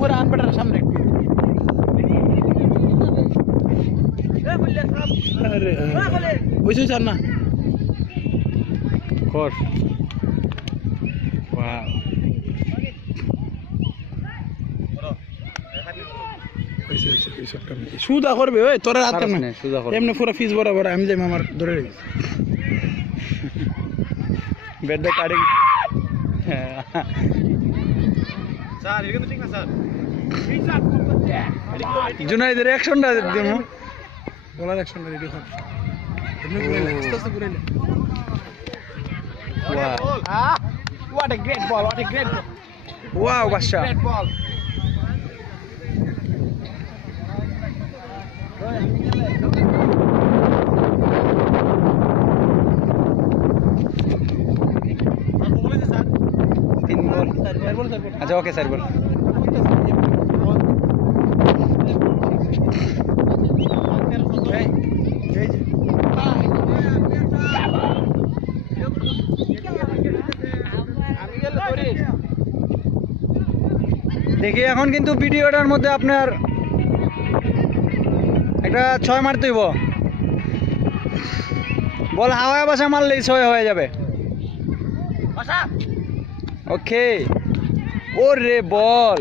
পুরো আনবেটার সামনে বুঝছো স্যার না কর সুদা করবে ওই তোরা রাত না এমনি পুরো ফিস বরাবর আমি যাই আমার ধরে রেখেছি বেডটা কাটে স্যার এটা তো ঠিক না স্যার জুনাইদের অ্যাকশনটা দেবো বলার অ্যাকশনটা রেডি কর এমনি করে আস্তে আস্তে করে what a great ball wow Badshah great ball अच्छा ओके सर बोल देखिए এখন কিন্তু ভিডিওটার মধ্যে আপনার একটা 6 মারতে হইব বল হাওয়ায় বাসা মারলেই 6 হয়ে যাবে বাসা ওকে ওরে বল